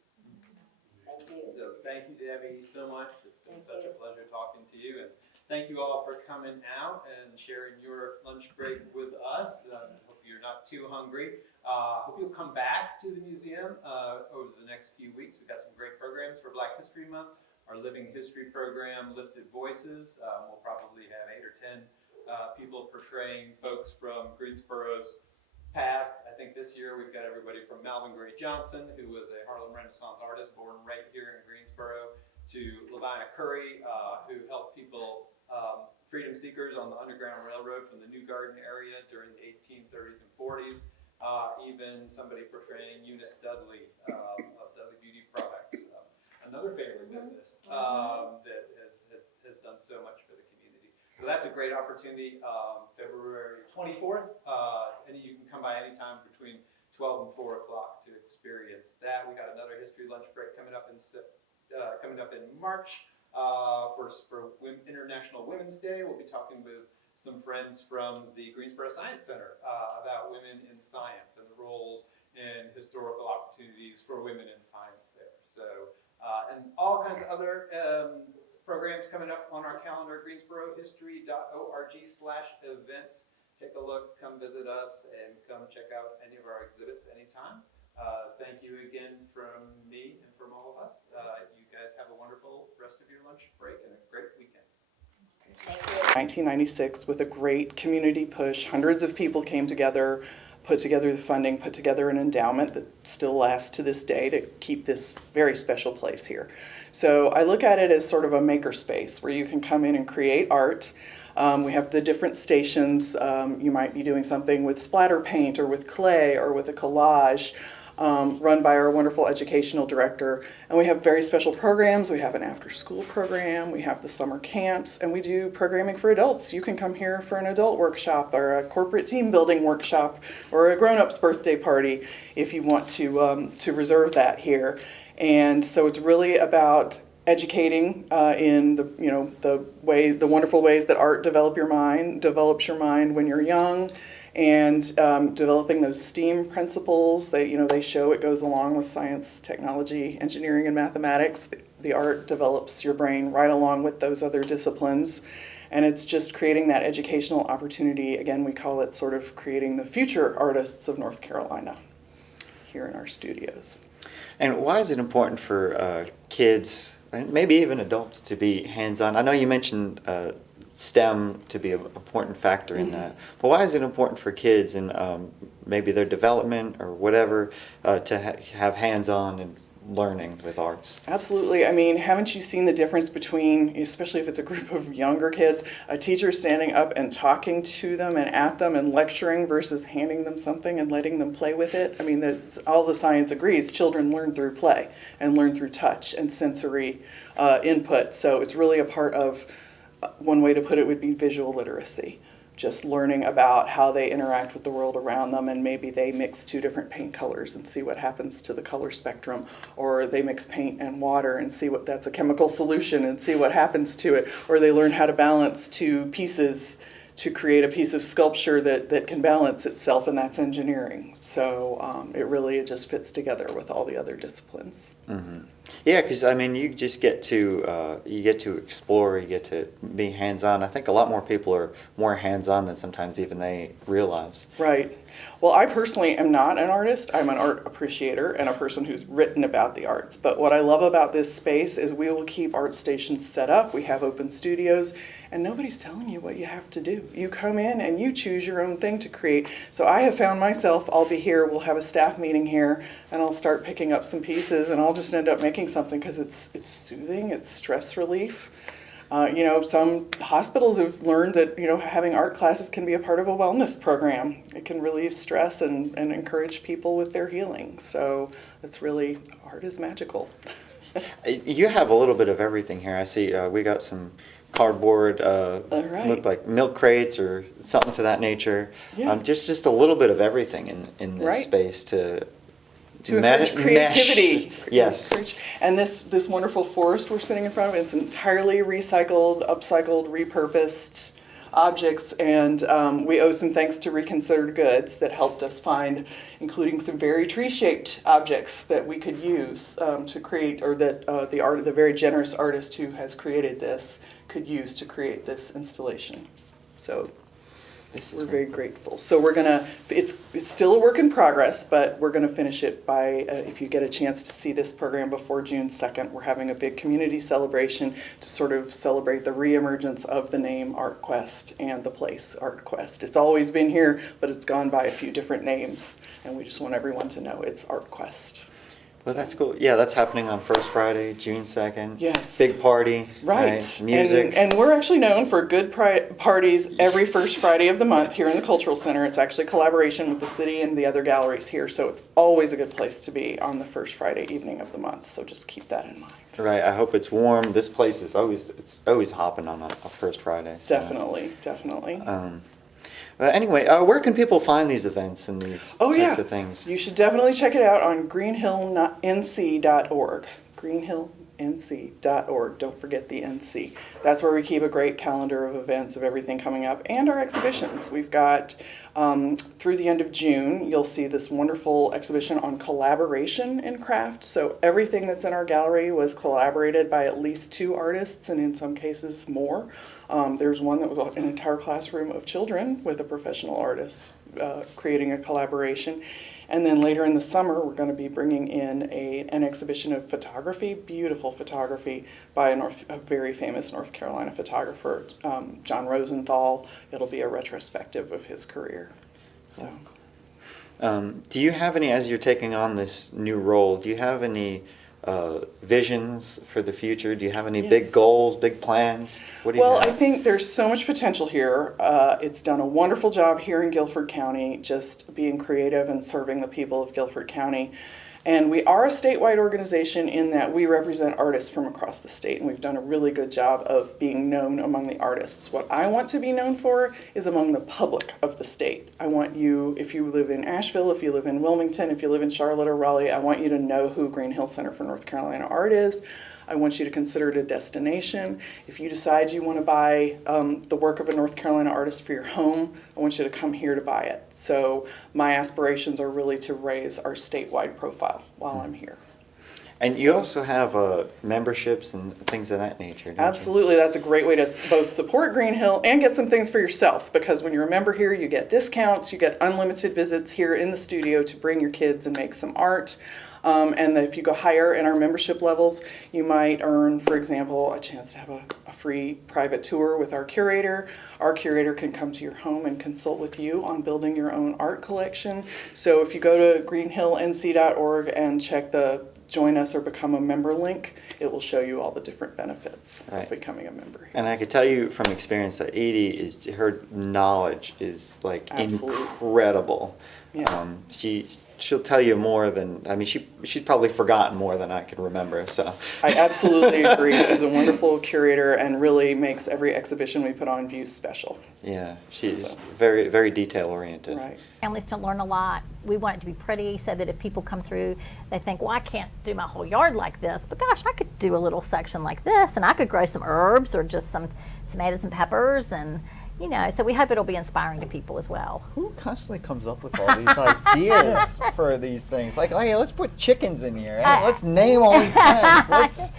Thank you. So thank you, Debbie, so much. It's been Thank such a you. pleasure talking to you. And thank you all for coming out and sharing your lunch break with us. I hope you're not too hungry. Hope you'll come back to the museum over the next few weeks. We've got some great programs for Black History Month. Our Living History program, Lifted Voices. We'll probably have 8 or 10 people portraying folks from Greensboro's past. I think this year we've got everybody from Malvin Gray Johnson, who was a Harlem Renaissance artist born right here in Greensboro, to Lavina Curry, who helped people, freedom seekers on the Underground Railroad from the New Garden area during the 1830s and 40s. Even somebody portraying Eunice Dudley of Dudley Beauty Products, another family business that has done so much for the community. So that's a great opportunity, February 24th, and you can come by anytime between 12 and 4 o'clock to experience that. We got another history lunch break coming up in March for International Women's Day. We'll be talking with some friends from the Greensboro Science Center about women in science and the roles and historical opportunities for women in science there. So, and all kinds of other programs coming up on our calendar, greensborohistory.org/events. Take a look, come visit us, and come check out any of our exhibits anytime. Thank you again from me and from all of us. You guys have a wonderful rest of your lunch break and a great weekend. Thank you. 1996, with a great community push, hundreds of people came together, put together the funding, put together an endowment that still lasts to this day to keep this very special place here. So I look at it as sort of a maker space where you can come in and create art. We have the different stations. You might be doing something with splatter paint or with clay or with a collage, run by our wonderful educational director. And we have very special programs. We have an after-school program, we have the summer camps, and we do programming for adults. You can come here for an adult workshop or a corporate team building workshop or a grown-up's birthday party if you want to reserve that here. And so it's really about educating in the wonderful ways that art develops your mind when you're young, and developing those STEAM principles. They show it goes along with science, technology, engineering, and mathematics. The art develops your brain right along with those other disciplines. And it's just creating that educational opportunity. Again, we call it sort of creating the future artists of North Carolina here in our studios. And why is it important for kids, and maybe even adults, to be hands-on? I know you mentioned STEM to be an important factor in that, but why is it important for kids and maybe their development or whatever to have hands-on and learning with arts? Absolutely. I mean, haven't you seen the difference between, especially if it's a group of younger kids, a teacher standing up and talking to them and at them and lecturing versus handing them something and letting them play with it? I mean, all the science agrees children learn through play and learn through touch and sensory input. So it's really a part of, one way to put it would be visual literacy. Just learning about how they interact with the world around them, and maybe they mix two different paint colors and see what happens to the color spectrum, or they mix paint and water and see what that's a chemical solution and see what happens to it, or they learn how to balance two pieces to create a piece of sculpture that can balance itself, and that's engineering. So it really just fits together with all the other disciplines. Mm-hmm. Yeah, because I mean, you just get to explore, you get to be hands-on. I think a lot more people are more hands-on than sometimes even they realize. Right. Well, I personally am not an artist. I'm an art appreciator and a person who's written about the arts. But what I love about this space is we will keep art stations set up. We have open studios, and nobody's telling you what you have to do. You come in and you choose your own thing to create. So I have found myself, I'll be here, we'll have a staff meeting here, and I'll start picking up some pieces, and I'll just end up making something because it's soothing, it's stress relief. Some hospitals have learned that, having art classes can be a part of a wellness program. It can relieve stress and encourage people with their healing. So it's really, art is magical. You have a little bit of everything here. I see we got some cardboard, Right. looked like milk crates or something to that nature. Yeah. Just a little bit of everything in this Right. space to Encourage creativity. Yes. And this wonderful forest we're sitting in front of, it's entirely recycled, upcycled, repurposed objects. And we owe some thanks to Reconsidered Goods that helped us find, including some very tree-shaped objects that we could use to create, or that the very generous artist who has created this could use to create this installation. So we're very grateful. So it's still a work in progress, but we're gonna finish it by, if you get a chance to see this program before June 2nd, we're having a big community celebration to sort of celebrate the reemergence of the name ArtQuest and the place ArtQuest. It's always been here, but it's gone by a few different names, and we just want everyone to know it's ArtQuest. Well, that's cool. Yeah, that's happening on First Friday, June 2nd. Yes. Big party. Right. Music. And we're actually known for good parties every first Friday of the month here in the Cultural Center. It's actually collaboration with the city and the other galleries here, so it's always a good place to be on the first Friday evening of the month. So just keep that in mind. Right. I hope it's warm. This place is always hopping on a First Friday. So. Definitely. Anyway, where can people find these events and these types of things? You should definitely check it out on greenhillnc.org. greenhillnc.org. Don't forget the NC. That's where we keep a great calendar of events, of everything coming up, and our exhibitions. We've got, through the end of June, you'll see this wonderful exhibition on collaboration in craft. So everything that's in our gallery was collaborated by at least 2 artists, and in some cases more. There's one that was an entire classroom of children with a professional artist creating a collaboration. And then later in the summer, we're going to be bringing in an exhibition of photography, beautiful photography by a very famous North Carolina photographer, John Rosenthal. It'll be a retrospective of his career. So, do you have any, as you're taking on this new role, do you have any visions for the future? Do you have any big goals, big plans? What do you have? I think there's so much potential here. It's done a wonderful job here in Guilford County, just being creative and serving the people of Guilford County. And we are a statewide organization in that we represent artists from across the state, and we've done a really good job of being known among the artists. What I want to be known for is among the public of the state. I want you, if you live in Asheville, if you live in Wilmington, if you live in Charlotte or Raleigh, I want you to know who Green Hill Center for North Carolina Art is. I want you to consider it a destination. If you decide you want to buy the work of a North Carolina artist for your home, I want you to come here to buy it. So my aspirations are really to raise our statewide profile while I'm here. And you also have memberships and things of that nature, don't you? Absolutely. That's a great way to both support Green Hill and get some things for yourself, because when you're a member here, you get discounts, you get unlimited visits here in the studio to bring your kids and make some art. And if you go higher in our membership levels, you might earn, for example, a chance to have a free private tour with our curator. Our curator can come to your home and consult with you on building your own art collection. So if you go to greenhillnc.org and check the Join Us or Become a Member link, it will show you all the different benefits of becoming a member. And I could tell you from experience that Edie, her knowledge is like incredible. Yeah. She'll tell you more than, she'd probably forgotten more than I could remember, so. I absolutely agree. She's a wonderful curator and really makes every exhibition we put on view special. Yeah, she's very, very detail oriented. Right. Families to learn a lot. We want it to be pretty so that if people come through, they think, well, I can't do my whole yard like this, but gosh, I could do a little section like this, and I could grow some herbs or just some tomatoes and peppers, and so we hope it'll be inspiring to people as well. Who constantly comes up with all these ideas for these things? Like, hey, let's put chickens in here. Hey, let's name all these plants.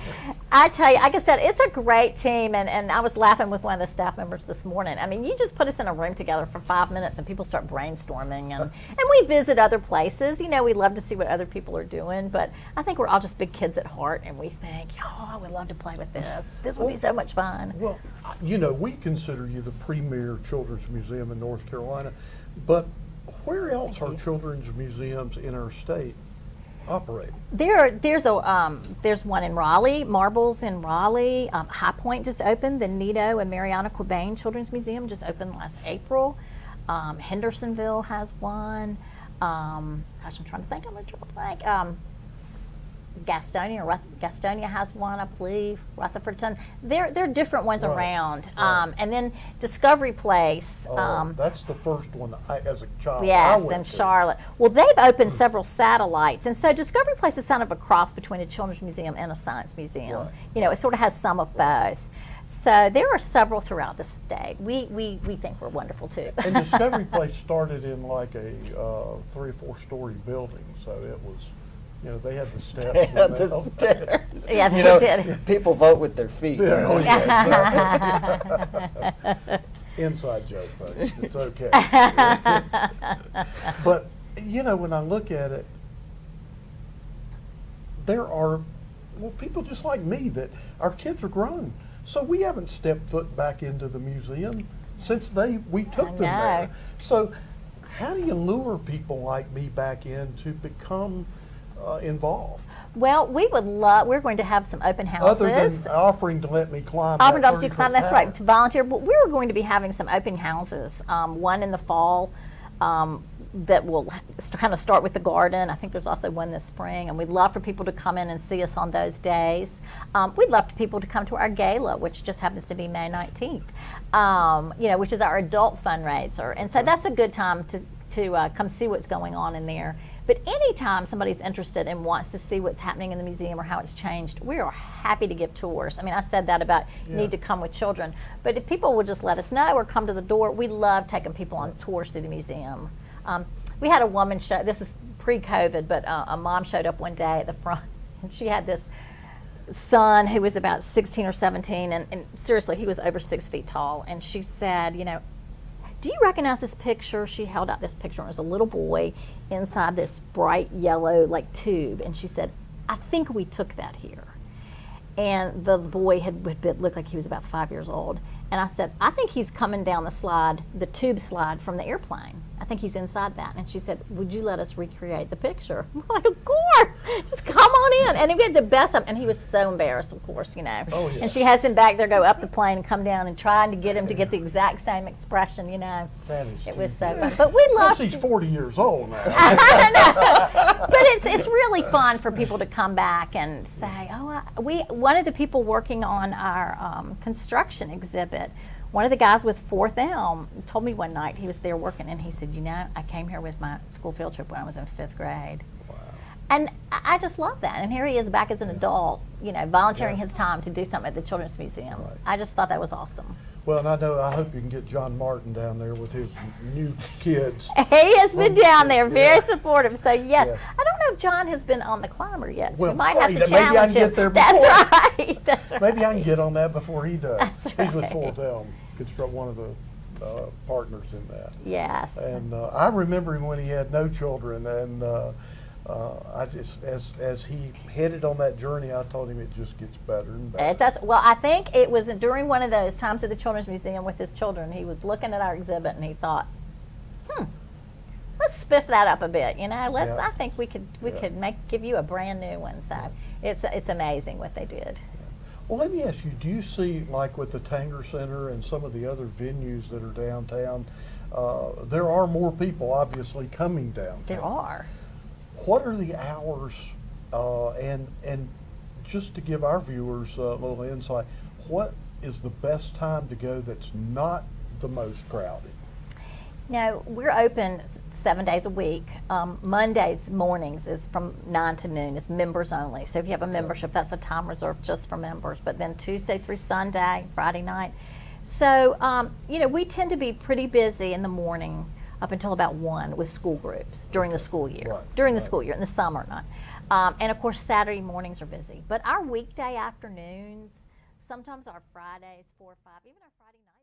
I tell you, like I said, it's a great team, and I was laughing with one of the staff members this morning. You just put us in a room together for 5 minutes and people start brainstorming, and we visit other places. We love to see what other people are doing, but I think we're all just big kids at heart, and we think, oh, I would love to play with this. This would be so much fun. Well, we consider you the premier children's museum in North Carolina, but where else are children's museums in our state? operating? There's one in Raleigh, Marbles in Raleigh. High Point just opened. The Nito and Mariana Quabain Children's Museum just opened last April. Hendersonville has one. I'm trying to think. I'm going to draw a blank. Gastonia has one, I believe. Rutherfordton. There are different ones Right, around. right. And then Discovery Place. That's the first one as a child I Yes, went in to. Charlotte. Well, they've opened several satellites, and so Discovery Place is kind of a cross between a children's museum and a science museum. Right. You know, it sort of has some of both. So there are several throughout the state. We think we're wonderful too. And Discovery Place started in like a 3 or 4 story building, so it was, you know, they had the steps. They had and the stairs. Yeah, You they know, did. people vote with their feet. Yeah, oh, yeah, exactly. Inside joke, folks. It's okay. But, you know, when I look at it, there are, well, people just like me that our kids are grown. So we haven't stepped foot back into the museum since we took them there. So how do you lure people like me back in to become involved? Well, we're going to have some open houses. Other than offering to let me climb. Offering that to let you 30-foot climb, that's right, tower. to volunteer. But we're going to be having some open houses, one in the fall that will kind of start with the garden. I think there's also one this spring, and we'd love for people to come in and see us on those days. We'd love for people to come to our gala, which just happens to be May 19th, you know, which is our adult fundraiser. And so that's a good time to come see what's going on in there. But anytime somebody's interested and wants to see what's happening in the museum or how it's changed, we are happy to give tours. I mean, I said that about you need to come with children. But if people would just let us know or come to the door, we love taking people on tours through the museum. We had a woman show, this is pre-COVID, but a mom showed up one day at the front, and she had this son who was about 16 or 17, and seriously, he was over 6 feet tall. And she said, you know, do you recognize this picture? She held out this picture, and it was a little boy inside this bright yellow like tube, and she said, I think we took that here. And the boy looked like he was about 5 years old. And I said, I think he's coming down the slide, the tube slide from the airplane. I think he's inside that. And she said, would you let us recreate the picture? I'm like, of course, just come on in. And we had the best of him. And he was so embarrassed, of course, you know. Oh, yes. And she has him back there, go up the plane and come down and trying to get him to get the exact same expression, you know. That is It too was so good. fun. But we love Plus, he's 40 years old now. but it's really fun for people to come back and say, one of the people working on our construction exhibit, one of the guys with Fourth Elm told me one night, he was there working, and he said, you know, I came here with my school field trip when I was in 5th grade. Wow. And I just love that. And here he is back as an adult, you know, volunteering his time to do something at the Children's Museum. Right. I just thought that was awesome. Well, and I hope you can get John Martin down there with his new kids. He has been down there, very Yeah. supportive. So yes, Yeah. I don't know if John has been on the climber yet. So Well, we might have to maybe I can challenge him. get there That's before. right. That's right. Maybe I can get on that before he does. That's He's with right. Fourth Elm, one of the partners in that. Yes. And I remember him when he had no children, and I just, as he headed on that journey, I told him it just gets better and better. It does. Well, I think it was during one of those times at the Children's Museum with his children, he was looking at our exhibit and he thought, let's spiff that up a bit, you know. Yeah. I think we could give you a brand new one. So it's amazing what they did. Well, let me ask you, do you see, like with the Tanger Center and some of the other venues that are downtown, there are more people obviously coming downtown. There are. What are the hours, and just to give our viewers a little insight, what is the best time to go that's not the most crowded? No, we're open 7 days a week. Mondays mornings is from 9 to noon. It's members only. So if you have a membership, that's a time reserved just for members. But then Tuesday through Sunday, Friday night. So, you know, we tend to be pretty busy in the morning up until about 1 with school groups during the school year. Right, During the school year, in the summer, not. And of course, Saturday mornings are busy. But our weekday afternoons, sometimes our Fridays, 4 or 5, even our Friday nights.